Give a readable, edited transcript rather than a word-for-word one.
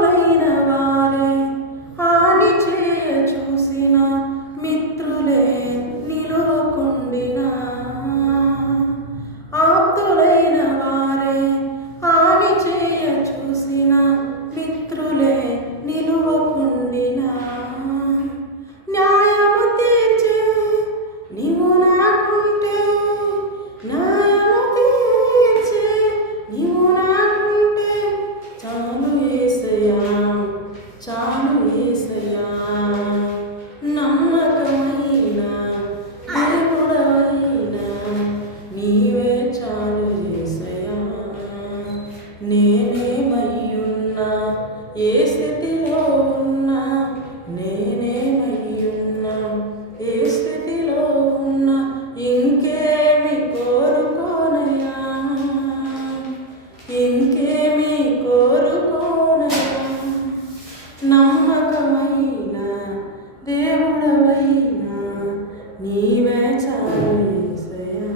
ఆప్తులైన వారే హాని చేయ చూసిన మిత్రులే నిలువకుండినా ఆప్తులైన వారే హాని చేయ చూసిన మిత్రులే నిలువకుండినా న్యాయము తీర్చే నీవు నాకుంటే న్యాయము తీర్చే నీవు నాకుంటే చాలు యేసయ్యా చాలు యేసయ్యా నమ్మకమైన దేవుడవైనా నీవే చాలు యేసయ్యా నేనేమయ్యున్నా ఏ స్థితిలో ఉన్నా నేనేమయ్యున్నా ఏ స్థితిలో ఉన్నా ఇంకేమి కోరుకోనయ్యా ఇంకేమి కోరుకోనయ్యా నమ్మకమైన దేవుడవైనా నీవే చాలు యేసయ్యా.